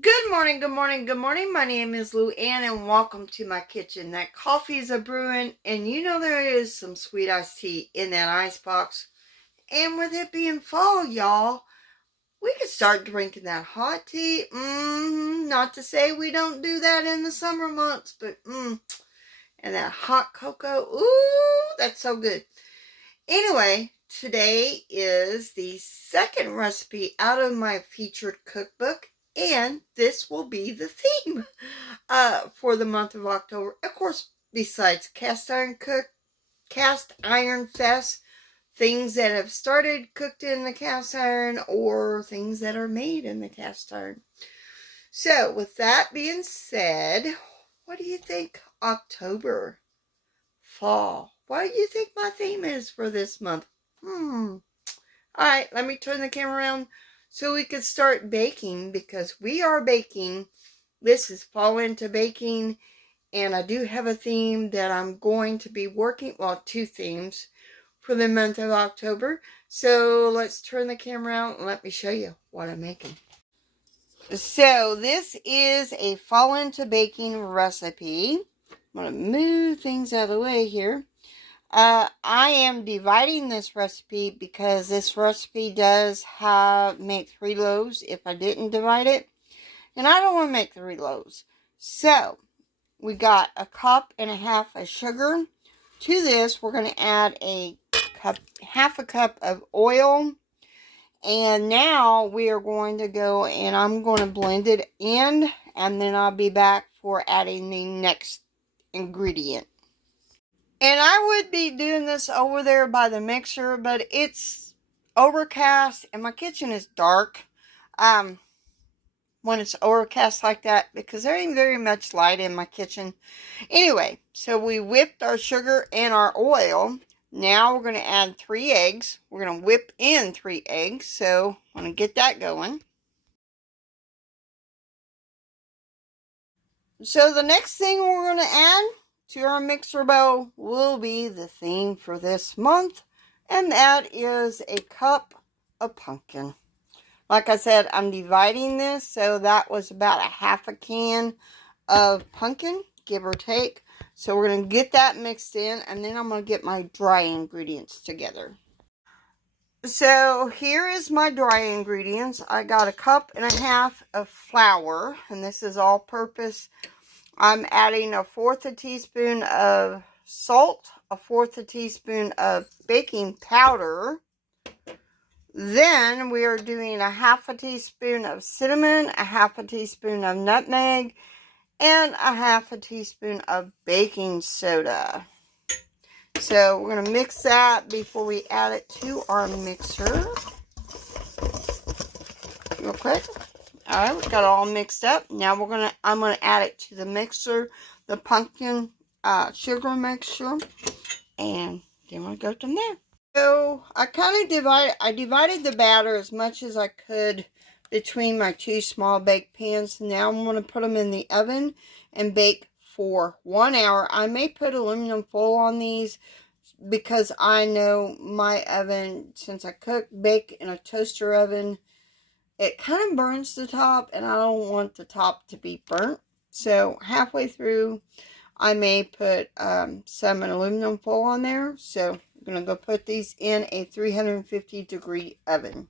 Good morning, good morning, good morning. My name is Lou Ann and welcome to my kitchen. That coffee is a brewing and you know there is some sweet iced tea in that ice box. And with it being fall, y'all, we could start drinking that hot tea. Not to say we don't do that in the summer months, but and that hot cocoa. Ooh, that's so good. Anyway, today is the second recipe out of my featured cookbook, and this will be the theme for the month of October. Of course, besides cast iron fest, things that have started cooked in the cast iron or things that are made in the cast iron. So, with that being said, what do you think October, fall? What do you think my theme is for this month? Alright, let me turn the camera around so we can start baking because we are baking. This is fall into baking, and I do have a theme that I'm going to be working, well, two themes for the month of October. So let's turn the camera out and let me show you what I'm making. So this is a fall into baking recipe. I'm going to move things out of the way here. I am dividing this recipe because this recipe does make 3 loaves if I didn't divide it. And I don't want to make 3 loaves. So, we got 1.5 cups of sugar. To this, we're going to add half a cup of oil. And now we are going to go and I'm going to blend it in. And then I'll be back for adding the next ingredient. And I would be doing this over there by the mixer, but it's overcast and my kitchen is dark when it's overcast like that because there ain't very much light in my kitchen. Anyway, so we whipped our sugar and our oil. Now we're going to add 3 eggs. We're going to whip in 3 eggs, so I'm going to get that going. So the next thing we're going to add to our mixer bowl will be the theme for this month, and that is 1 cup of pumpkin. Like I said, I'm dividing this, so that was about 1/2 can of pumpkin, give or take. So we're going to get that mixed in, and then I'm going to get my dry ingredients together. So here is my dry ingredients. I got 1.5 cups of flour, and this is all purpose. I'm adding 1/4 teaspoon of salt, 1/4 teaspoon of baking powder. Then we are doing 1/2 teaspoon of cinnamon, 1/2 teaspoon of nutmeg, and 1/2 teaspoon of baking soda. So we're going to mix that before we add it to our mixer. Real quick. Alright, we got it all mixed up. Now I'm gonna add it to the mixer, the pumpkin sugar mixture, and then we'll go from there. So I divided the batter as much as I could between my 2 small bake pans. Now I'm gonna put them in the oven and bake for 1 hour. I may put aluminum foil on these because I know my oven, since I bake in a toaster oven, it kind of burns the top, and I don't want the top to be burnt. So halfway through, I may put some aluminum foil on there. So I'm going to go put these in a 350-degree oven.